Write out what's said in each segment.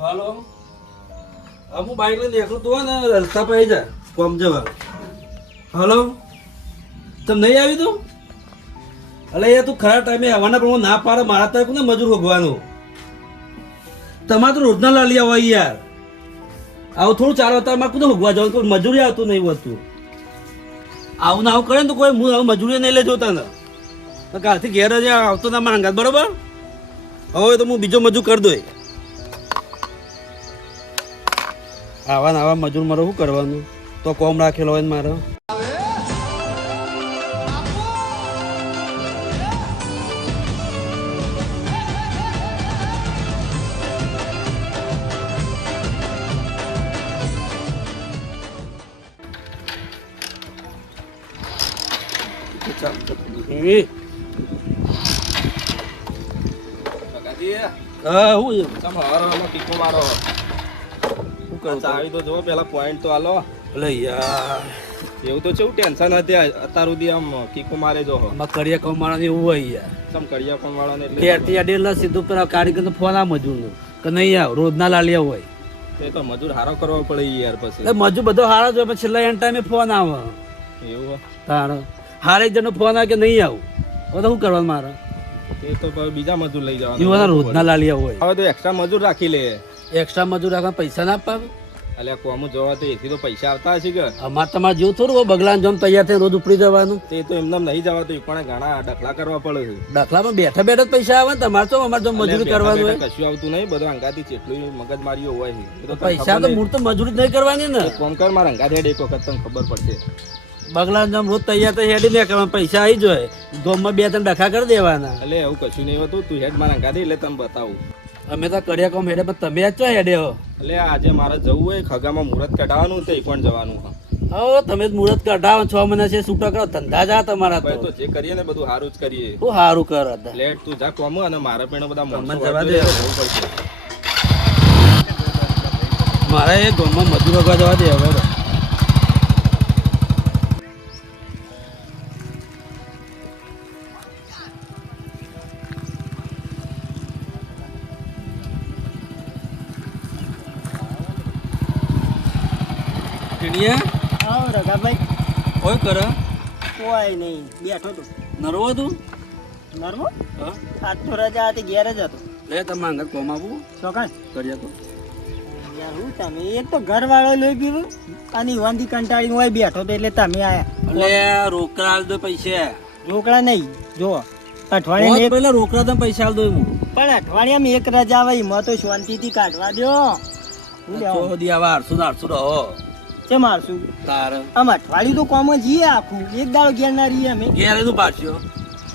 હાલો. હું બાઈક લઈને એકલું તું ને રસ્તા પર આવી જા, કોમ જવા હાલો. તમે નહીં આવી તું? અલે યાર તું ખરા ટાઈમે આવવાના, પણ ના પાડે, મારા તરફ ને મજૂર ભોગવાનું? તમારે તો રોજના લાલિયા હોય યાર. આવું થોડું ચાર મારે કુને ભોગવા જવાનું? કોઈ મજૂરી આવતું નહીં હોતું. આવું ના આવું કરે ને તો કોઈ હું આવું મજૂરી નહીં લેજો તને કાલથી ઘેર જ આવતો ના માંગા બરોબર? હવે તો હું બીજો મજૂર કરી દોય આવા ને આવા મજૂર મારે શું કરવાનું? તો કોમ રાખેલો હોય ને મારે. હા હું શું કરું ચાવી તો? જો પેલા પોઈન્ટ તો આલો. અલે યાર. એવું તો કેવું ટેન્શન હતી અત્યાર સુધી આમ કીકો મારે જો આમાં કડિયા કમાણા એવું હોય યાર. સમ કડિયા પણ વાળાને એટલે ત્યારથી અડેલા સીધું પેલા કારીગરનો ફોન આ મજૂરનો. કે નહીં આવ રોજના લાલિયા હોય. તે તો મજૂર હારો કરવો પડે યાર પછી. મજૂર બધો હારો જો છેલ્લા એન ટાઈમે ફોન આવે. એવું. તારો. હારે જનો ફોન આવે કે નહીં આવું? હવે તો શું કરવાનું મારે? તે તો બીજા મજૂર લઈ જવાના રોજના લાલિયા હોય. હવે તો એક્સ્ટ્રા મજૂર રાખી લે. એક્સ્ટ્રા મજૂર રાખવા પૈસા ના આપવા એટલે કોમું જોવા તો એથી તો પૈસા આવતા હશે કે. અમારે તમારે જેવું થોડું બગલાન જમ તૈયાર થઈને રોજ ઉપડી જવાનું. તે તો એમને નહીં જવા તો પણ ઘણા ડખલા કરવા પડે છે. દાખલામાં બેઠા બેઠા જ પૈસા આવે ને તમારે તો અમારે તો મજૂરી કરવાનું હોય? કશું આવતું નહીં બધું અંગાથી જેટલું મગજ મારીઓ હોય છે. તો પૈસા તો મૂળ તો મજૂરી જ નહીં કરવાની ને. ફોન કોમ કર? મારા અંગાથી એક વખત તમને ખબર પડશે. બગલાન જમ રોજ તૈયાર થઈ હેડી નહીં કરવાનું પૈસા આવી જાય ગોમમાં બે ત્રણ ડખા કરી દેવાના. એટલે એવું કશું નહીં હોતું. તું હેડ મારા અંગાથી એટલે તમે બતાવું. અમે તો કર્યા કોમ હેડે પણ તમે ચો હેડે હો. એટલે આજે મારે જવું હોય ખગામાં મુહૂર્ત કઢાવવાનું તે પણ જવાનું હા તમે જ મુહૂર્ત કઢાવો છ મહિના છે છૂટા કરો ધંધા જા તમારા તો. જે કરીએ ને બધું સારું જ કરીએ. હું સારું કર લેટ તું જા કોમ અને મારે પણ બધા મન જવા દે. મારે એ ગોમમાં મજૂરો કરવા જવા દે હવે. ટીણીયા આવો રઘાભાઈ. કોઈ કરે? કોઈ નહીં બેઠો તો. નરવો તું નરમો હા. આજ તો રજા હતી ઘેર જ હતો. લે તમે આગળ કોમ આવું ચોકન કર્યા તો. યાર હું તમે એક તો ઘરવાળો લઈ ગયું અને વાંધી કંટાળી હોય બેઠો તો એટલે તમે આયા એટલે રોકડા આલ દો પૈસા. રોકડા નહીં જો અઠવાડિયા ને એક પેલા રોકડા તમે પૈસા આલ દો હું પણ અઠવાડિયામાં એક રજા આવે એમાં તો શાંતિથી કાઢવા દો શું દી આવા આઠસો આઠસો રહો. છે મારશું તાર. આમ અઠવાડિયું તો કોમ જઈએ આખું. એક દાડો ઘેર ના રહીએ અમે. ઘેર તો પાડશો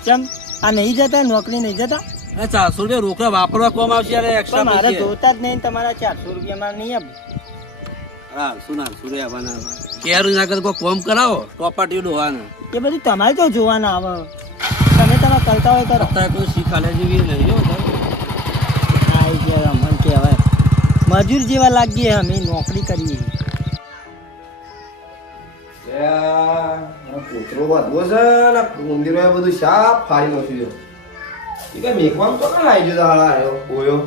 ચમ આ નહીં જતા નોકરી નહીં જતા? એ ચારસો રૂપિયા રોકડા વાપરવા કોમ આવશે અરે એક્સ્ટ્રા મારે જોતા જ નહીં તમારા ચારસો રૂપિયામાં નહીં આપે હા શું ના આવવાના ઘેર ના કરે કોઈ કોમ કરાવો? ટોપાટી ડોવાના એ બધું તમારે તો જોવાના આવે તમે તમે કરતા હોય કરો અત્યારે કોઈ શીખાલે જેવી નહીં હો આઈ ગયા અમને કહેવાય. મજૂર જેવા લાગીએ અમે નોકરી કરીએ. કૂતરો વધવો છે ને? મંદિરો એ બધું સાફ ફાડી નાખ્યું છે? એ કઈ મેકવાનું તો કાં આવી જતો હાલા આવ્યો હોયો.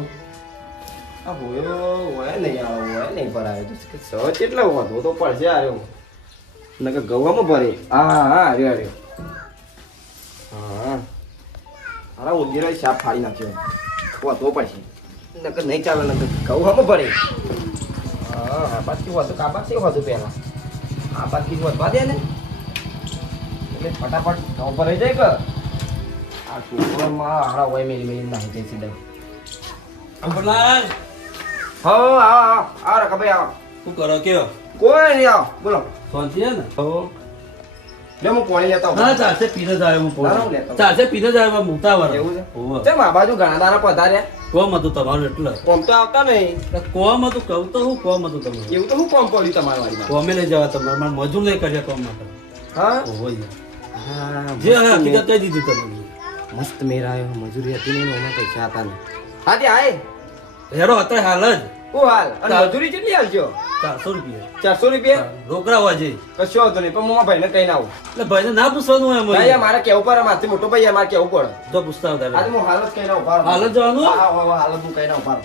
આ હોયો, હોય નહીં આવો, હોય નહીં ભરાયો. તો સહ એટલે વધવો તો પડશે આવ્યો નકર ગવામાં ભરે. હા હા હા આવ્યો આવ્યો હા. હાલા મંદિરો સાફ ફાડી નાખ્યો? વધવો પડશે. નકર નહીં ચાલે, નકર ગવામાં ભરે. હા હા, બાકી વધુ કાબા છે પહેલા. આ બાકી વધવા દે ને. એટલે ફટાફટ ઘઉં રહી જાય કે આ છોકરામાં હારા હોય મેલી મેલી નાખી દે સીધા અંબરલાલ હો આવો આવો. આવો રકા ભાઈ આવો. શું કરો કયો કોઈ નહીં આવો. બોલો. શાંતિ છે ને? હો. લે હું પાણી લેતા ના ચાલશે પીને જ હું ના, ના, હું પોણી. લેતો આવું. ચાલશે પીને જ આવ્યો મોટા વાર એવું છે? ચમ આ બાજુ ઘણા દાડા પધાર્યા. કોમ હતું તમારું એટલે? કોમ તો આવતા નહીં. કોમ હતું કહું તો હું કોમ હતું તમારું. એવું તો હું કોમ પડ્યું તમારા વાડીમાં? કોમે લઈ જવા તમારે મારે મજૂર લઈ કર્યા કોમ માટે. હા? હા, જે મસ્ત હકીકત કહી દીધી તમને મસ્ત મેરા આવ્યો મજૂરી હતી નહીં ને એમાં પૈસા હતા ને હા તે આય. હેરો અત્યારે હાલ જ. શું હાલ. અને મજૂરી કેટલી હાલજો ચારસો રૂપિયા. ચારસો રૂપિયા? રોકડા હોય છે કશો હતો નહીં પણ હું મારા ભાઈને કહીને આવું. એટલે ભાઈને ના પૂછવાનું હોય ભાઈ મારે કેવું પડે મારથી મોટો ભાઈ મારે કેવું પડે. તો પૂછતા હતા આજે હું હાલ જ કહીને ઊભા હાલ જ જવાનું? હા હા હા હાલ જ હું કહીને ઊભા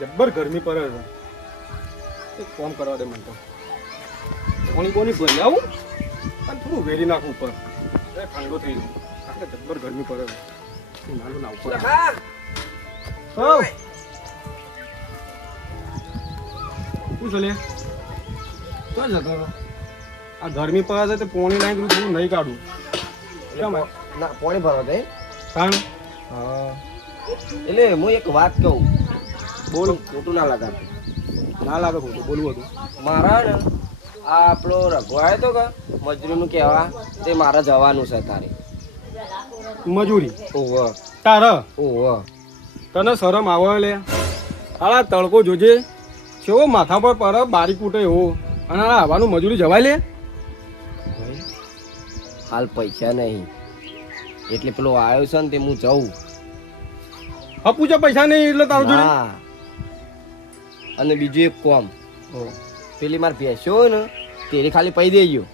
જબ્બર ગરમી પડે છે. એક ફોન કરવા દે મને તો. કોની કોની ભરી આવું અને થોડું વેરી નાખું ઉપર. એ ઠંડો થઈ ગયો. કારણ કે જબ્બર ગરમી પડે છે નાનું ના ઉપર. હો. શું છે લે? તો જતો આ ગરમી પડે છે તે પોણી નાખી થોડું નહીં કાઢું. કેમ? ના પોણી ભરવા દે કારણ એટલે હું એક વાત કહું. બોલ. ખોટું ના લગાડતું. ના લાગે ખોટું બોલવું હતું મારા ને આ આપણો રઘુ આવ્યો તો કે મજૂરીનું કહેવા? તે મારે જવાનું છે તારે. મજૂરી? ઓહ તારે? ઓહ તને શરમ આવે લે? આલા તડકો જોજે. કેવો માથા પર પર બારી કૂટે એવો અને આ આવવાનું મજૂરી જવાય લે? હાલ પૈસા નહીં. એટલે પેલો આવ્યો છે ને તે હું જઉં. હા છે પૈસા નહીં એટલે તારું જોડે? અને બીજું એક કોમ. પેલી માર ભેંસો હોય ને તેરી ખાલી પૈ દેજો.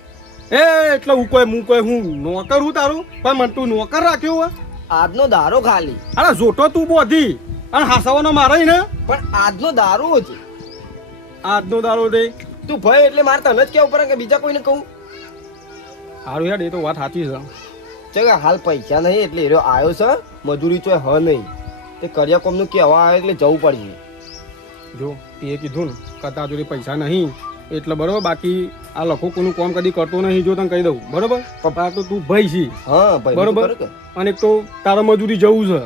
એ એટલે હું કોઈ હું કોઈ હું નોકર હું તારું? પણ મને તું નોકર રાખ્યો હોય. આજનો દારો ખાલી. અરે જોટો તું બોધી. અને હાસવાનો મારે ને? પણ આજનો દારો જ. આજનો દારો દે. તું ભય એટલે મારે તને જ કેવું પડે કે બીજા કોઈને કહું. સારું યાર એ તો વાત સાચી છે. ચલ હાલ પૈસા નહીં એટલે એરો આવ્યો છે મજૂરી તો હ નહીં. તે કર્યા કોમનું કહેવા આવે એટલે જવું પડશે. જો એ કીધું ને કે જોડે પૈસા નહીં એટલે બરોબર બાકી આ લખો કોનું કામ કદી કરતો નહીં જો તને કહી દઉં. બરોબર? પપ્પા તો તું ભાઈ છી. હા બરોબર. અને એક તો તારા મજૂરી જવું છે.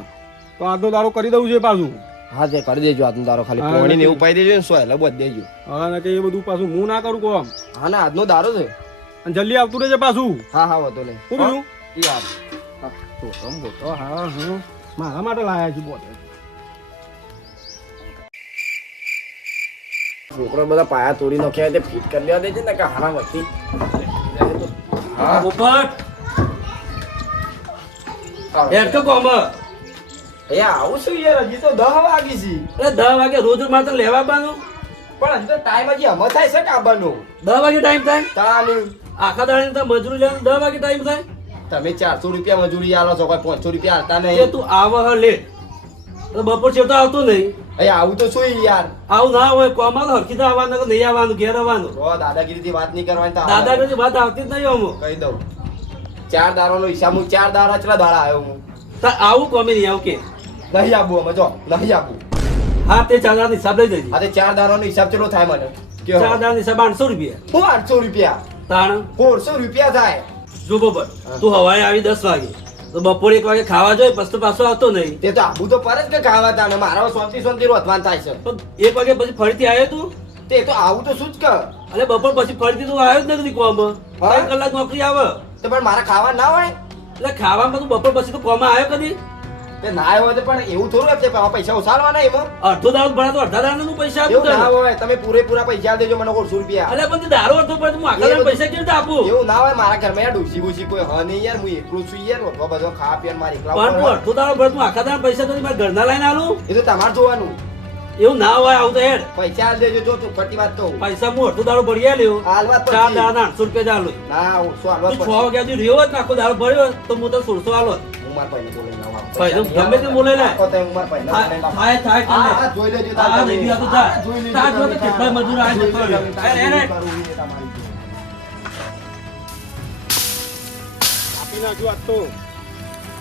તો આજનો દારો કરી દઉં છે પાછું. હા તે કરી દેજો આજનો દારો ખાલી. પોણી ને નથી. દેજો ને સોય લબત દેજો. હા ને કે એ બધું પાછું હું ના કરું કોમ? હા ના આજનો દારો છે. અને જલ્દી આવતું રહેજે પાછું. હા હા વાંધો નહીં. શું બીજું? યાર. તો બોતો હા હું. મારા માટે લાયા છું બોલ. છોકરો બધા પાયા તોડી નાખ્યા તે ફીટ કરી લેવા દેજે ને કે હારા વચ્ચે. હા. પોપટ હેડ તો કોમ? એ આવું શું યાર હજી તો દહ વાગી છે. અરે દસ વાગે રોજ માત્ર લેવા પણ હજી તો ટાઈમ હજી હમ થાય છે કાબાનો દસ વાગે ટાઈમ થાય? તાની આખા દાડાની તો મજૂરી લેવાનું દસ વાગે ટાઈમ થાય? તમે ચારસો રૂપિયા મજૂરી આલો છો કોઈ પાંચસો રૂપિયા હાલતા નહીં. તું આવ હ લેટ છે બપોર છેવતો આવતો નહીં. અહીં આવું તો શું યાર? આવું ના હોય કોમાં તો હરખી તો આવવાનું કે નહીં આવવાનું ઘેર આવવાનું. દાદાગીરી થી વાત નહીં કરવાની દાદાગીરી દાદા કદી વાત આવતી જ નહીં અમુક. કહી દઉં. ચાર દાડાનો હિસાબ હું ચાર દારા ચલા દાડા આવ્યો હું? આવું કોમે નહીં આવું કે. નહીં આપું અમે જો નહીં આપું. હા તે ચાર દારા હિસાબ લઈ જજે હા તે ચાર દાડાનો હિસાબ ચલો થાય મને? કે ચાર દારા હિસાબ આઠસો રૂપિયા. હું આઠસો રૂપિયા? તાણ. સોળસો રૂપિયા થાય. જો બબર તું હવાએ આવી દસ વાગે. તો બપોરે એક વાગે ખાવા જોઈએ પછી તો પાછો આવતો નહીં. તે તો આબુ તો પર જ કે ખાવા તા મારા શાંતિ શાંતિ રોતવાન થાય છે. પણ એક વાગે પછી ફરીથી આવ્યો તું? તે તો આવું તો શું જ કર? અને બપોર પછી ફરીથી તું આવ્યો જ નથી કોમ? ત્રણ કલાક નોકરી આવે. તો પણ મારા ખાવા ના હોય? એટલે ખાવામાં તું બપોર પછી તું કોમાં આવ્યો કદી? તે ના આવ્યો તો પણ એવું થોડું હોય પૈસા ઉછાળવાના એમાં અડધો દાડો ભણા તો અડધા નું પૈસા એવું ના હોય તમે પૂરેપૂરા પૈસા દેજો મને રૂપિયા. પણ દારૂ અડધો હું આખા પૈસા કેવી રીતે આપું? એવું ના હોય મારા ઘરમાં યાર ડૂસી બુસી કોઈ હ નહીં યાર હું એકલું છું યાર વધવા બધો ખાવા પીવાનું મારે એકલા પણ તું અડધો દાડો ભરે હું આખા પૈસા તો મારા ઘરના લઈને આલું? એ તો તમારે જોવાનું. એવું ના હોય આવું તો હેડ. પૈસા દેજો જો તું ખોટી વાત કહું પૈસા હું અડધો દાડો ભરી આલ્યો. હાલવા ચાર દાડા આઠસો રૂપિયા ચાલુ ના ઓળસો હાલવા છ વાગ્યા રહ્યો હોત ને આખો દાડો ભર્યો તો હું તો સોળસો આલો હું મારા ભાઈને બોલાવીને આવું. ભાઈ, ગમે તે બોલે ને. તો હું મારા ભાઈને થાય થાય હા, હા, જોઈ લેજો હા, તાર નહીં આ તો તમે. જોઈ લેજો તાર જો તમે તો મજૂર આવે છે જોઈ લેજો તો. તાર હેડ, હેડ, હેડ. કરવું એ તમારી જોડે. આપી નાખ્યું આજ તો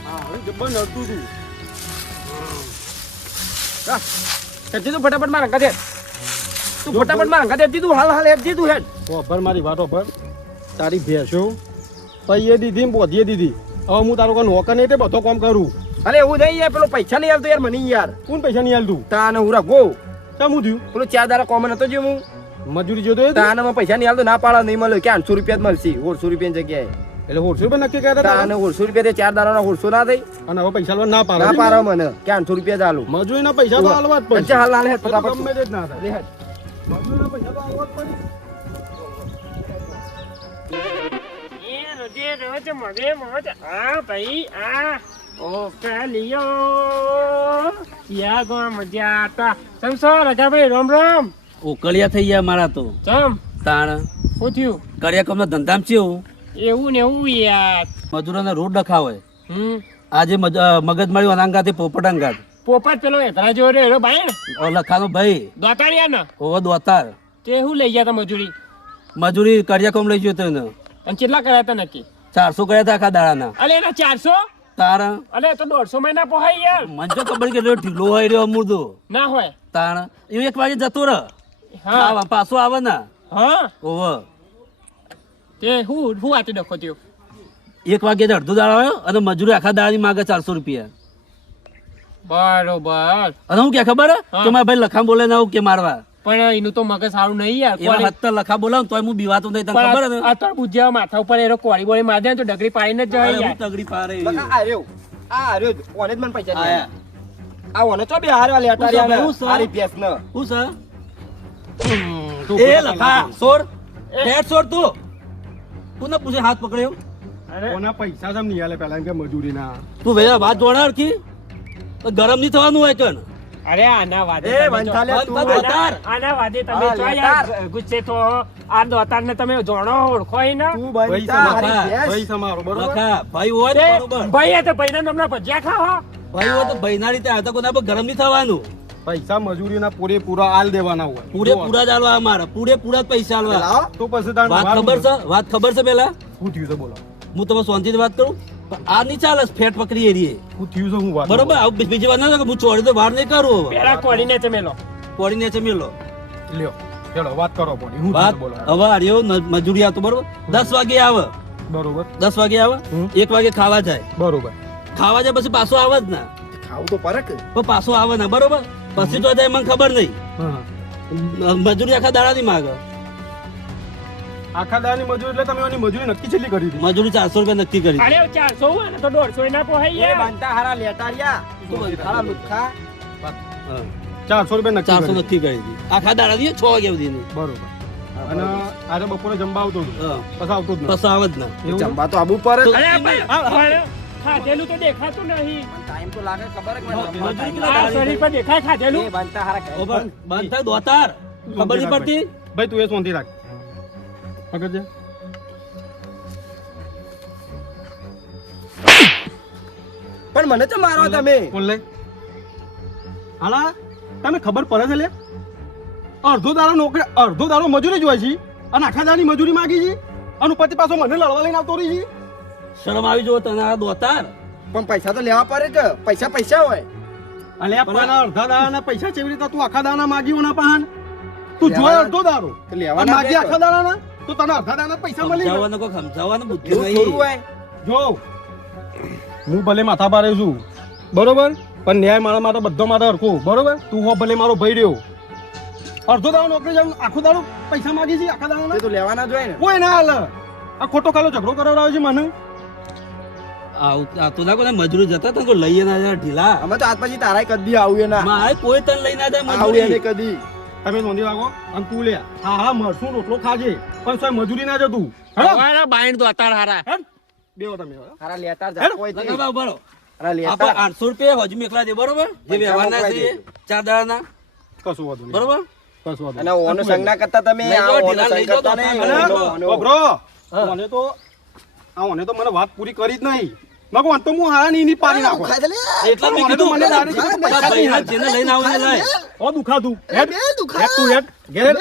હા હવે જબ્બર નડતું હતું હેડજી તું ફટાફટ મારા અંગા તું ફટાફટ મારા અંગા દીધું હાલ હાલ હેડજી તું હેડ. ઓભર મારી વાત ઓભર તારી ભેંસો પૈયે દીધી બોધીએ દીધી હવે હું તારો કોઈ નોકર નહીં તે બધો કામ કરું. અરે એવું નહીં યાર પેલો પૈસા નહીં આલતો યાર મને યાર. કોણ પૈસા નહીં આલતું? તાને હું રાખો ચમ હું થયું? પેલો ચાર દારા કોમન હતો જે હું. મજૂરી જોતો તાને માં પૈસા નહીં આવતો ના પાડો નહીં મળે. ક્યાં? આઠસો રૂપિયા જ મળશે. ઓળસો રૂપિયાની જગ્યાએ. એટલે ઓળસો રૂપિયા નક્કી કર્યા હતા તાને ઓળસો રૂપિયા ચાર દાડા ઓળસો ના થઈ અને હવે પૈસા ના પાડા ના પાડો મને. ક્યાં? આઠસો રૂપિયા ચાલુ મજૂરીના પૈસા તો હાલવા જ પડે હાલ હાલ ફટાફટ. ગમે તે જ ના થાય. લે હેડ. મજૂરીના પૈસા તો હાલવા જ પડે. રોજે મોજ. આ ભાઈ આ. ઓ કાલિયો યા ગો મજા આતા ચમ સો રજાભાઈ? રામ રામ. ઉકળિયા થઈ ગયા મારા તો. ચમ? તાણ. શું થયું? કર્યા કમનો ધંધામ છે એવું એવું ને એવું યાર. મજૂરોને રોડ ડખાવે. હમ. આજે મગજમારી અનાંગાથી પોપટ અંગાત પોપટ પેલો એતરા જો રે ભાઈ ને? લખાનો ભાઈ. દોતારિયા ને ઓ દોતાર. તે હું લઈ ગયા તા મજૂરી? મજૂરી કર્યા કોમ લઈ ગયો તને અને કેટલા કર્યા તા નક્કી? ચારસો કર્યા હતા આખા દાડાના. અલે એના ચારસો? તારા અલે તો દોઢસો મહિના પોહાય યાર મને તો ખબર કે એટલો ઢીલો હોય રહ્યો મુર્દો ના હોય. તાણ. એ એક વાગે જતો રહ. હા. પાછો આવે ને. હા. ઓવ તે હું હું આતી ડખો ત્યો એક વાગે તો અડધો દાડો આવ્યો અને મજૂરી આખા દાડાની માગે ચારસો રૂપિયા. બરોબર. અને હું કે ખબર. કે મારા ભાઈ લખા બોલે ના કે મારવા. પણ એનું તો મગજ સારું નહીં યાર. હત્તર લખા બોલાવ તોય હું બીવાતો નહીં તને ખબર હે આ- તરબૂચ જેવા માથા ઉપર એરો કોળી બોળી માર દે તો ડગરી પાડીને જ જાય યાર. ડગરી પાડે લખા આ રહ્યો. આ આર્યો ઓને જ મને પૈસા આયા. આ ઓને તો બે વાલે લેટાડ્યા ને હું સર? ભેંસ ને? હું સર? તું એ લખા સોર. પેટ સોર તું. તું પૂછે હાથ પકડ્યો અરે ઓના પૈસા સમ નહીં આલે પેલા કે મજૂરી ના તું ભૈયા વાત જોડા કી ગરમ નહીં થવાનું હોય કણ અરે આના વાદે એ વંથાલે તું દોતાર આના- વાદે તમે આ જો યાર ગુસ્સે તો આ દોતારને તમે જોણો ઓળખો ના. તું ભાઈ. ભાઈ તમારો બરોબર? ભાઈ હોય તે બરોબર. ભાઈ એ તો ભાઈના નામના ભજીયા ખાવા? ભાઈ હોય તો ભાઈના રીતે આવતા કોના પર ગરમ નહીં થવાનું. પૈસા મજૂરીના પૂરેપૂરા આલ દેવાના હોય. પૂરે પૂરા જ આલવા અમારા પૂરે પૂરા જ પૈસા આલવા. તો પછી વાત ખબર છે? વાત ખબર છે પેલા? શું થયું છે બોલો. હું તમે શાંતિથી વાત કરું? આ નહીં ચાલે ફેટ પકડી એરીએ શું થયું છે હું વાત બરોબર આવું બીજી વાત ના કે હું ચોરી તો વાર નહીં કરું હવે. પેલા કોળીને ચમેલો કોડીને છે મેલો. લ્યો ચલો વાત કરો પડી હું વાત બોલો હવે આર્યો મજૂરી આવતો બરોબર. દસ વાગે આવે. બરોબર. દસ વાગે આવે. એક વાગે ખાવા જાય. બરોબર. ખાવા જાય પછી પાછો આવે જ ના. ખાવું તો પરક પણ પાછો આવે ના બરોબર. પછી તો જાય મને ખબર નહીં. મજૂરી આખા દાડાની માગે. આખા દાની મજૂરી એટલે તમે એની મજૂરી નક્કી છેલ્લી કરી દીધી? મજૂરી ચારસો રૂપિયા નક્કી કરી અરે ચારસો હોય ને તો દોઢસો એના પોહાય એ યાર. બનતા હારા લેતા રહ્યા. લુખ્ખા. હા. ચારસો રૂપિયા ચારસો નક્કી કરી દીધી. આખા દાડાની છ વાગ્યા સુધી બરોબર. અને આજે બપોરે જમવા આવતો પછી આવતો જ પછી આવે જ ના જમવા તો આબુ પર જ. અરે પણ- પણ ખાધેલું તો દેખાતું નહીં. ટાઈમ તો લાગે ખબર જ મજૂરી મને. કેટલા આ શરીર પર દેખાય ખાધેલું? એ બનતા હારા ખાય. ઓ પણ બંધ થાય દોતાર. ખબર નહીં પડતી? ભાઈ તું એ સોંધી રાખ. પકડજે પણ મને તો મારો તમે. બોલ લે. હાલા તમે ખબર પડે છે લે? અડધો દાડો નોકરી અડધો દાડો મજૂરી જ હોય છે. અને આખા દાડાની મજૂરી માંગી છે. અને પછી પાછો મને લડવા લઈને આવતો રહી છે. શરમ આવી જો તને આ દોતાર. પણ પૈસા તો લેવા પડે કે પૈસા પૈસા હોય. અને આ પેલા અડધા દાડાના પૈસા કેવી રીતે તું આખા દાડાના માગી હોના પાહન તું જોય અડધો દાડો. લેવા અને લેવાના માગી બે આખા દાડાના? તો તને અડધા પૈસા મળી જવાનો સમજાવવાનું કોઈ સમજાવવાનું બુદ્ધિ નહીં જો. હું ભલે માથા પારે છું. બરોબર? પણ ન્યાય મારા માટે બધો માટે હરખો. બરોબર? તું હો ભલે મારો ભાઈ રહ્યો. અડધો દાડો નોકરી જાઉં આખો દાડો પૈસા માગી છે આખા દાડો તો લેવાના જ હોય ને. કોઈ ના હાલ. આ ખોટો ખાલો ઝઘડો કરાવડાવે છે મને. તો ના કોને મજૂરી જતા તને લઈએ ના જાય ઢીલા. અમે તો આજ પછી તારા કદી આવું ના. મારે કોઈ તને લઈ ના જાય મજૂરી. કદી. તમે નોંધી લાગો અને તું લે. હા હા મરસું રોટલો ખાજે. પણ સોય મજૂરી ના જતું. તમારા બાઈન અતાર હારા. હેડ તમે હારા લેતા જા કોઈ તે. લગાવો બરો હારા લેતા આપા આઠસો રૂપિયા હજુ મેકલા દે બરોબર? જે વ્યવહારના છે દે. ચાર દાડાના કશું વાંધો નહીં. બરોબર? કશું વાંધો અને. ઓનો સંગ ના કરતા તમે આ ઓનો સંગ કરતા તો ઓનો- ઓ બ્રો મને તો આ ઓને તો મને વાત પૂરી કરી જ નહીં. મગો તો હું હારા ની પાડી નાખો. એટલા મેં કીધું મને દાડી થી તારા પૈસા જેને લઈને આવું લઈ લાય. ઓ દુખાતું. હેડ. દુખા. હેડ તું હેડ. ઘેર.